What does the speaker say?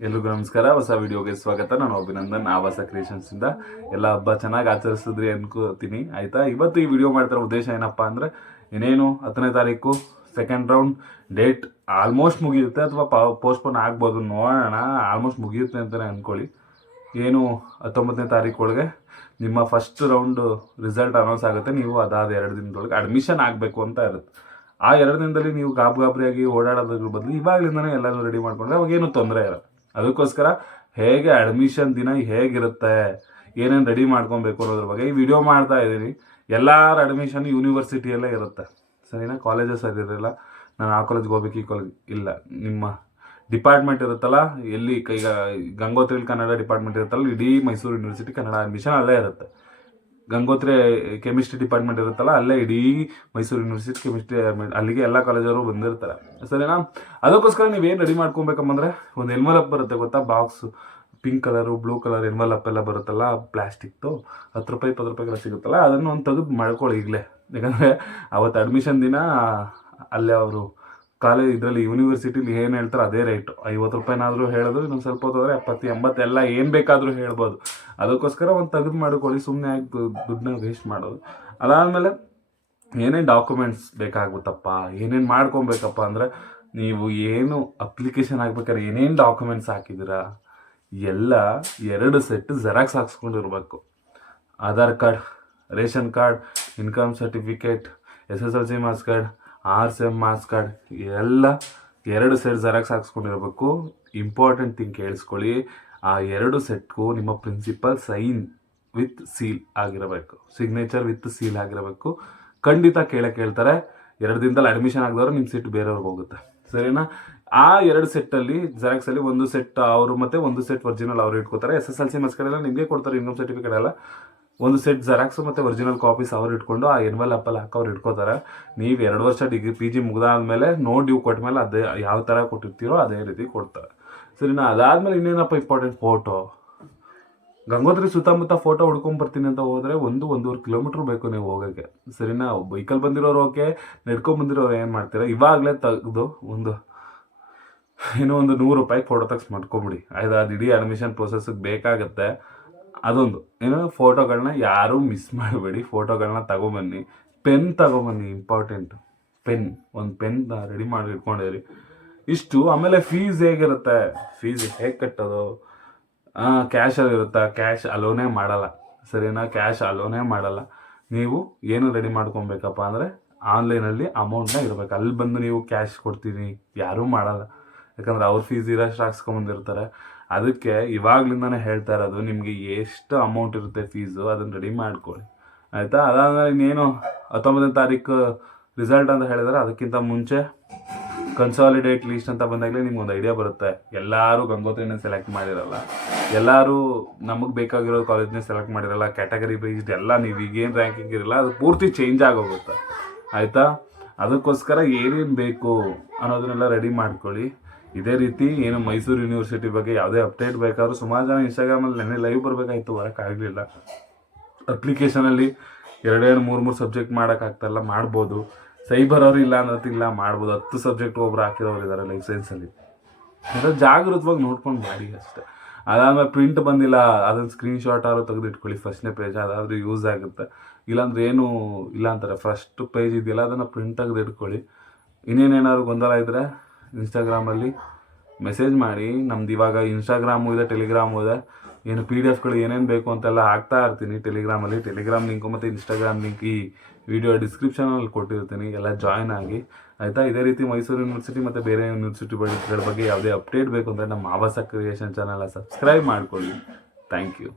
ಎಲ್ರಿಗೂ ನಮಸ್ಕಾರ. ಹೊಸ ವಿಡಿಯೋಗೆ ಸ್ವಾಗತ. ನಾನು ಅಭಿನಂದನ್, ಆವಾಸ ಕ್ರಿಯೇಷನ್ಸಿಂದ. ಎಲ್ಲ ಹಬ್ಬ ಚೆನ್ನಾಗಿ ಆಚರಿಸಿದ್ರಿ ಅನ್ಕೋತೀನಿ. ಆಯಿತಾ, ಇವತ್ತು ಈ ವಿಡಿಯೋ ಮಾಡ್ತಿರೋ ಉದ್ದೇಶ ಏನಪ್ಪ ಅಂದರೆ, ಇನ್ನೇನು 10ನೇ ತಾರೀಕು ಸೆಕೆಂಡ್ ರೌಂಡ್ ಡೇಟ್ ಆಲ್ಮೋಸ್ಟ್ ಮುಗಿಯುತ್ತೆ, ಅಥವಾ ಪೋಸ್ಟ್ಪೋನ್ ಆಗ್ಬೋದು, ನೋಡೋಣ. ಆಲ್ಮೋಸ್ಟ್ ಮುಗಿಯುತ್ತೆ ಅಂತಲೇ ಅಂದ್ಕೊಳ್ಳಿ. ಏನು 19ನೇ ತಾರೀಕು ಒಳಗೆ ನಿಮ್ಮ ಫಸ್ಟ್ ರೌಂಡ್ ರಿಸಲ್ಟ್ ಅನೌನ್ಸ್ ಆಗುತ್ತೆ. ನೀವು ಅದಾದ 2 ದಿನದೊಳಗೆ ಅಡ್ಮಿಷನ್ ಆಗಬೇಕು ಅಂತ ಇರುತ್ತೆ. ಆ 2 ದಿನದಲ್ಲಿ ನೀವು ಗಾಬರಿಯಾಗಿ ಓಡಾಡೋದ್ರ ಬದಲು ಇವಾಗಲಿಂದನೇ ಎಲ್ಲರೂ ರೆಡಿ ಮಾಡ್ಕೊಂಡ್ರೆ ಅವಾಗೇನು ತೊಂದರೆ ಇರಲ್ಲ. ಅದಕ್ಕೋಸ್ಕರ ಹೇಗೆ ಅಡ್ಮಿಷನ್ ದಿನ ಹೇಗಿರುತ್ತೆ, ಏನೇನು ರೆಡಿ ಮಾಡ್ಕೊಬೇಕು ಅನ್ನೋದ್ರ ಬಗ್ಗೆ ಈ ವಿಡಿಯೋ ಮಾಡ್ತಾ ಇದ್ದೀನಿ. ಎಲ್ಲರ ಅಡ್ಮಿಷನ್ ಯೂನಿವರ್ಸಿಟಿಯಲ್ಲೇ ಇರುತ್ತೆ, ಸರಿನಾ? ಕಾಲೇಜಸ್ ಅದಿರಲ್ಲ. ನಾನು ಆ ಕಾಲೇಜ್ಗೆ ಹೋಗ್ಬೇಕು, ಈ ಕಾಲೇಜ್ ಇಲ್ಲ. ನಿಮ್ಮ ಡಿಪಾರ್ಟ್ಮೆಂಟ್ ಇರುತ್ತಲ್ಲ, ಎಲ್ಲಿ ಈಗ ಗಂಗೋತ್ರಿ ಕನ್ನಡ ಡಿಪಾರ್ಟ್ಮೆಂಟ್ ಇರುತ್ತಲ್ಲ, ಇಡೀ ಮೈಸೂರು ಯೂನಿವರ್ಸಿಟಿ ಕನ್ನಡ ಅಡ್ಮಿಷನ್ ಅಲ್ಲೇ ಇರುತ್ತೆ. ಗಂಗೋತ್ರಿ ಕೆಮಿಸ್ಟ್ರಿ ಡಿಪಾರ್ಟ್ಮೆಂಟ್ ಇರುತ್ತಲ್ಲ, ಅಲ್ಲೇ ಇಡೀ ಮೈಸೂರು ಯೂನಿವರ್ಸಿಟಿ ಕೆಮಿಸ್ಟ್ರಿ ಅಲ್ಲಿಗೆ ಎಲ್ಲ ಕಾಲೇಜವರು ಬಂದಿರ್ತಾರೆ, ಸರಿನಾ? ಅದಕ್ಕೋಸ್ಕರ ನೀವೇನು ರೆಡಿ ಮಾಡ್ಕೊಬೇಕಂದ್ರೆ, ಒಂದು ಎನ್ವಲಪ್ ಬರುತ್ತೆ ಗೊತ್ತಾ, box pink colour blue colour envelope ಎಲ್ಲ ಬರುತ್ತಲ್ಲ, ಪ್ಲಾಸ್ಟಿಕ್ದು 10 ರೂಪಾಯಿ 20 ರೂಪಾಯಿಗೆಲ್ಲ ಸಿಗುತ್ತಲ್ಲ, ಅದನ್ನು ಒಂದು ತೆಗೆದು ಮಾಡ್ಕೊಳ್ಳಿ ಈಗಲೇ. ಯಾಕಂದರೆ ಅವತ್ತು ಅಡ್ಮಿಷನ್ ದಿನ ಅಲ್ಲೇ ಅವರು ಕಾಲೇಜ್ ಇದರಲ್ಲಿ ಯೂನಿವರ್ಸಿಟಿಲಿ ಏನು ಹೇಳ್ತಾರೆ ಅದೇ ರೇಟು. 50 ರೂಪಾಯಿನಾದರೂ ಹೇಳಿದ್ರು, ಇನ್ನೊಂದು ಸ್ವಲ್ಪ ಹೋದ್ರೆ 70 80 ಎಲ್ಲ ಏನು ಬೇಕಾದರೂ ಹೇಳ್ಬೋದು. ಅದಕ್ಕೋಸ್ಕರ ಒಂದು ತೆಗೆದು ಮಾಡ್ಕೊಳ್ಳಿ, ಸುಮ್ಮನೆ ಆಗಿ ದುಡ್ಡನ್ನ ವೇಸ್ಟ್ ಮಾಡೋದು. ಅದಾದಮೇಲೆ ಏನೇನು ಡಾಕ್ಯುಮೆಂಟ್ಸ್ ಬೇಕಾಗುತ್ತಪ್ಪ, ಏನೇನು ಮಾಡ್ಕೊಬೇಕಪ್ಪ ಅಂದರೆ, ನೀವು ಏನು ಅಪ್ಲಿಕೇಶನ್ ಹಾಕ್ಬೇಕಾದ್ರೆ ಏನೇನು ಡಾಕ್ಯುಮೆಂಟ್ಸ್ ಹಾಕಿದ್ದೀರಾ ಎಲ್ಲ 2 ಸೆಟ್ ಜೆರಾಕ್ಸ್ ಹಾಕ್ಸ್ಕೊಂಡಿರ್ಬೇಕು. Aadhaar card, ration card, income certificate, SSLC marks card, RCM marks card ಎಲ್ಲ 2 ಸೆಟ್ ಜೆರಾಕ್ಸ್ ಹಾಕ್ಸ್ಕೊಂಡಿರ್ಬೇಕು. ಇಂಪಾರ್ಟೆಂಟ್ ಥಿಂಗ್ ಕೇಳಿಸ್ಕೊಳ್ಳಿ, ಆ 2 ಸೆಟ್ಗೂ ನಿಮ್ಮ ಪ್ರಿನ್ಸಿಪಲ್ ಸೈನ್ ವಿತ್ ಸೀಲ್ ಆಗಿರಬೇಕು, ಸಿಗ್ನೇಚರ್ ವಿತ್ ಸೀಲ್ ಆಗಿರಬೇಕು. ಖಂಡಿತ ಕೇಳ್ತಾರೆ. 2 ದಿನದಲ್ಲಿ ಅಡ್ಮಿಷನ್ ಆಗಿದವರು ನಿಮ್ಮ ಸೀಟ್ ಬೇರೆಯವ್ರಿಗೆ ಹೋಗುತ್ತೆ, ಸರಿನಾ? ಆ 2 ಸೆಟ್ಟಲ್ಲಿ ಜೆರಾಕ್ಸಲ್ಲಿ ಒಂದು ಸೆಟ್ ಅವರು ಮತ್ತು ಒಂದು ಸೆಟ್ ಒರಿಜಿನಲ್ ಅವರು ಇಟ್ಕೋತಾರೆ. SSLC ಮಾರ್ಕ್ಸ್ ಕಾರ್ಡ್ ಎಲ್ಲ ನಿಮಗೆ ಕೊಡ್ತಾರೆ, ಇನ್ಕಮ್ ಸರ್ಟಿಫಿಕೇಟ್ ಎಲ್ಲ. ಒಂದು ಸೆಟ್ ಜೆರಾಕ್ಸು ಮತ್ತು ಒರಿಜಿನಲ್ ಕಾಪೀಸ್ ಅವ್ರು ಇಟ್ಕೊಂಡು ಆ ಎನ್ವೆಲಪ್ಪಲ್ಲಿ ಅವ್ರು ಇಟ್ಕೋತಾರೆ. ನೀವು 2 ವರ್ಷ ಡಿಗ್ರಿ PG ಮುಗಿದಾದ್ಮೇಲೆ ಡ್ಯೂ ಕೊಟ್ಮೇಲೆ ಅದೇ ಯಾವ ಥರ ಕೊಟ್ಟಿರ್ತೀರೋ ಅದೇ ರೀತಿ ಕೊಡ್ತಾರೆ, ಸರಿನಾ? ಅದಾದಮೇಲೆ ಇನ್ನೇನಪ್ಪ ಇಂಪಾರ್ಟೆಂಟ್, ಫೋಟೋ. ಗಂಗೋತ್ರಿ ಸುತ್ತಮುತ್ತ ಫೋಟೋ ಹುಡ್ಕೊಂಬರ್ತೀನಿ ಅಂತ ಹೋದರೆ 1-1.5 ಕಿಲೋಮೀಟ್ರ್ ಬೇಕು ನೀವು ಹೋಗೋಕ್ಕೆ, ಸರಿನಾ? ಬೈಕಲ್ಲಿ ಬಂದಿರೋರು ಓಕೆ, ನಡ್ಕೊಂಬಂದಿರೋರು ಏನು ಮಾಡ್ತೀರಾ, ಇವಾಗಲೇ ತೆಗೆದು ಒಂದು 100 ರೂಪಾಯಿ ಫೋಟೋ ತೆಗ್ಸಿ ಮಾಡ್ಕೊಬಿಡಿ. ಅದು ಇಡೀ ಅಡ್ಮಿಷನ್ ಪ್ರೊಸೆಸ್ಗೆ ಬೇಕಾಗುತ್ತೆ. ಅದೊಂದು ಫೋಟೋಗಳನ್ನ ಯಾರೂ ಮಿಸ್ ಮಾಡಬೇಡಿ. ಫೋಟೋಗಳನ್ನ ತಗೊಬನ್ನಿ. ಪೆನ್ ತಗೊಬನ್ನಿ, ಇಂಪಾರ್ಟೆಂಟು. ಒಂದು ಪೆನ್ ರೆಡಿ ಮಾಡಿ ಇಟ್ಕೊಂಡಿರಿ. ಇಷ್ಟು. ಆಮೇಲೆ ಫೀಸ್ ಹೇಗಿರುತ್ತೆ, ಫೀಸ್ ಹೇಗೆ ಕಟ್ಟೋದು? ಕ್ಯಾಶಲ್ಲಿ ಇರುತ್ತಾ? ಕ್ಯಾಶ್ ಅಲೋನೇ ಮಾಡಲ್ಲ, ಸರಿನಾ? ಕ್ಯಾಶ್ ಅಲೋನೇ ಮಾಡಲ್ಲ. ನೀವು ಏನು ರೆಡಿ ಮಾಡ್ಕೊಬೇಕಪ್ಪ ಅಂದರೆ, ಆನ್ಲೈನಲ್ಲಿ ಅಮೌಂಟ್ನ ಇರಬೇಕು. ಅಲ್ಲಿ ಬಂದು ನೀವು ಕ್ಯಾಶ್ ಕೊಡ್ತೀನಿ ಯಾರೂ ಮಾಡಲ್ಲ, ಯಾಕಂದ್ರೆ ಅವ್ರ ಫೀಸ್ ಇರೋಷ್ಟು ಹಾಕ್ಸ್ಕೊಂಬಂದಿರ್ತಾರೆ. ಅದಕ್ಕೆ ಇವಾಗಲಿಂದನೇ ಹೇಳ್ತಾ ಇರೋದು, ನಿಮಗೆ ಎಷ್ಟು ಅಮೌಂಟ್ ಇರುತ್ತೆ ಫೀಸು ಅದನ್ನು ರೆಡಿ ಮಾಡ್ಕೊಳ್ಳಿ, ಆಯಿತಾ? ಅದಾದಮೇಲೆ ಇನ್ನೇನು 19ನೇ ತಾರೀಕು ರಿಸಲ್ಟ್ ಅಂತ ಹೇಳಿದರೆ, ಅದಕ್ಕಿಂತ ಮುಂಚೆ ಕನ್ಸಾಲಿಡೇಟ್ ಲೀಸ್ಟ್ ಅಂತ ಬಂದಾಗಲೇ ನಿಮ್ಗೆ ಒಂದು ಐಡಿಯಾ ಬರುತ್ತೆ. ಎಲ್ಲರೂ ಗಂಗೋತ್ರಿನೇ ಸೆಲೆಕ್ಟ್ ಮಾಡಿರಲ್ಲ, ಎಲ್ಲರೂ ನಮಗೆ ಬೇಕಾಗಿರೋ ಕಾಲೇಜ್ನೇ ಸೆಲೆಕ್ಟ್ ಮಾಡಿರಲ್ಲ. ಕ್ಯಾಟಗರಿ ಬೇಸ್ಡ್ ಎಲ್ಲ ನೀವು ಈಗೇನು ರ್ಯಾಂಕಿಂಗ್ ಇರಲ್ಲ, ಅದು ಪೂರ್ತಿ ಚೇಂಜ್ ಆಗೋಗುತ್ತೆ, ಆಯಿತಾ? ಅದಕ್ಕೋಸ್ಕರ ಏನೇನು ಬೇಕು ಅನ್ನೋದನ್ನೆಲ್ಲ ರೆಡಿ ಮಾಡ್ಕೊಳ್ಳಿ. ಇದೇ ರೀತಿ ಏನು ಮೈಸೂರು ಯೂನಿವರ್ಸಿಟಿ ಬಗ್ಗೆ ಯಾವುದೇ ಅಪ್ಡೇಟ್ ಬೇಕಾದ್ರೂ, ಸುಮಾರು ಜನ ಇನ್ಸ್ಟಾಗ್ರಾಮಲ್ಲಿ ನೆನ್ನೆ ಲೈವ್ ಬರಬೇಕಾಯ್ತು, ಬರೋಕ್ಕಾಗಲಿಲ್ಲ. ಅಪ್ಲಿಕೇಶನಲ್ಲಿ 2-3 ಸಬ್ಜೆಕ್ಟ್ ಮಾಡೋಕ್ಕಾಗ್ತಾಯಿಲ್ಲ, ಮಾಡ್ಬೋದು. ಸೈಬರ್ ಅವರು ಇಲ್ಲ ಅನ್ನೋದಿಲ್ಲ, ಮಾಡ್ಬೋದು. 10 ಸಬ್ಜೆಕ್ಟ್ ಒಬ್ರು ಹಾಕಿರೋರು ಇದ್ದಾರೆ ಲೈಫ್ ಸೈನ್ಸಲ್ಲಿ. ಅದರ ಜಾಗೃತವಾಗಿ ನೋಡ್ಕೊಂಡು ಮಾಡಿ ಅಷ್ಟೇ. ಅದಾದಮೇಲೆ ಪ್ರಿಂಟ್ ಬಂದಿಲ್ಲ, ಅದನ್ನು ಸ್ಕ್ರೀನ್ಶಾಟ್ ಆದ್ರೂ ತೆಗೆದು ಇಟ್ಕೊಳ್ಳಿ, ಫಸ್ಟ್ನೇ ಪೇಜ್. ಅದಾದರೂ ಯೂಸ್ ಆಗುತ್ತೆ. ಇಲ್ಲಾಂದ್ರೆ ಏನು ಇಲ್ಲ ಅಂತಾರೆ, ಫಸ್ಟ್ ಪೇಜ್ ಇದೆಯಲ್ಲ ಅದನ್ನು ಪ್ರಿಂಟ್ ತೆಗೆದು ಇಟ್ಕೊಳ್ಳಿ. ಇನ್ನೇನೇನಾದ್ರು ಗೊಂದಲ ಇದ್ದರೆ ಇನ್ಸ್ಟಾಗ್ರಾಮಲ್ಲಿ ಮೆಸೇಜ್ ಮಾಡಿ. ನಮ್ದು ಇವಾಗ ಇನ್ಸ್ಟಾಗ್ರಾಮು ಇದೆ, ಟೆಲಿಗ್ರಾಮು ಇದೆ. ಏನು PDF ಏನೇನು ಬೇಕು ಅಂತೆಲ್ಲ ಹಾಕ್ತಾ ಇರ್ತೀನಿ ಟೆಲಿಗ್ರಾಮಲ್ಲಿ. ಟೆಲಿಗ್ರಾಮ್ ಲಿಂಕು ಮತ್ತು ಇನ್ಸ್ಟಾಗ್ರಾಮ್ ಲಿಂಕ್ ಈ ವಿಡಿಯೋ ಡಿಸ್ಕ್ರಿಪ್ಷನಲ್ಲಿ ಕೊಟ್ಟಿರ್ತೀನಿ, ಎಲ್ಲ ಜಾಯ್ನ್ ಆಗಿ, ಆಯಿತಾ? ಇದೇ ರೀತಿ ಮೈಸೂರು ಯೂನಿವರ್ಸಿಟಿ ಮತ್ತು ಬೇರೆ ಯೂನಿವರ್ಸಿಟಿಗಳ ಬಗ್ಗೆ ಯಾವುದೇ ಅಪ್ಡೇಟ್ ಬೇಕು ಅಂದರೆ ನಮ್ಮ ಆವಾಸ ಕ್ರಿಯೇಷನ್ ಚಾನಲ್ನ ಸಬ್ಸ್ಕ್ರೈಬ್ ಮಾಡ್ಕೊಳ್ಳಿ. Thank you.